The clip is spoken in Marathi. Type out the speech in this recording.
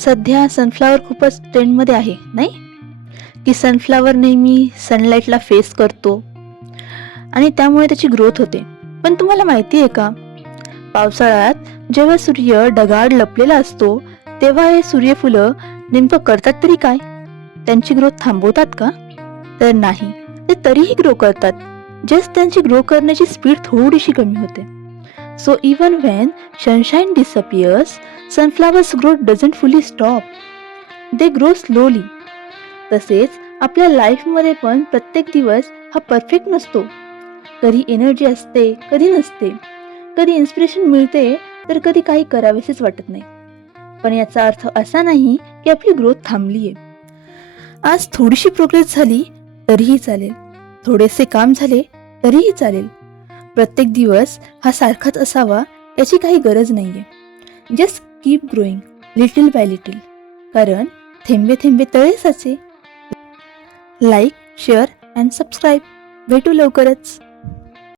सध्या सनफ्लावर खूपच ट्रेंडमध्ये आहे नाही, की सनफ्लावर नेहमी सनलाईटला फेस करतो आणि त्यामुळे त्याची ग्रोथ होते. पण तुम्हाला माहिती आहे का, पावसाळ्यात जेव्हा सूर्य ढगाळ लपलेला असतो तेव्हा हे सूर्यफुलं नेमकं करतात तरी काय? त्यांची ग्रोथ थांबवतात का? तर नाही, ते तरीही ग्रो करतात. जस्ट त्यांची ग्रो करण्याची स्पीड थोडीशी कमी होते. So even when sunshine disappears, sunflowers growth doesn't फुली स्टॉप. They grow slowly. तसेच आपल्या लाईफमध्ये पण प्रत्येक दिवस हा परफेक्ट नसतो. कधी एनर्जी असते, कधी नसते. कधी इन्स्पिरेशन मिळते, तर कधी काही करावेसेच वाटत नाही. पण याचा अर्थ असा नाही की आपली ग्रोथ थांबलीये. आज थोडीशी प्रोग्रेस झाली तरीही चालेल, थोडेसे काम झाले तरीही चालेल. प्रत्येक दिवस हा सारखाच असावा याची काही गरज नाहीये. Just keep growing little bye little, कारण थेंबे थेंबे तळे साचे. Like, share and subscribe. भेटू लवकरच.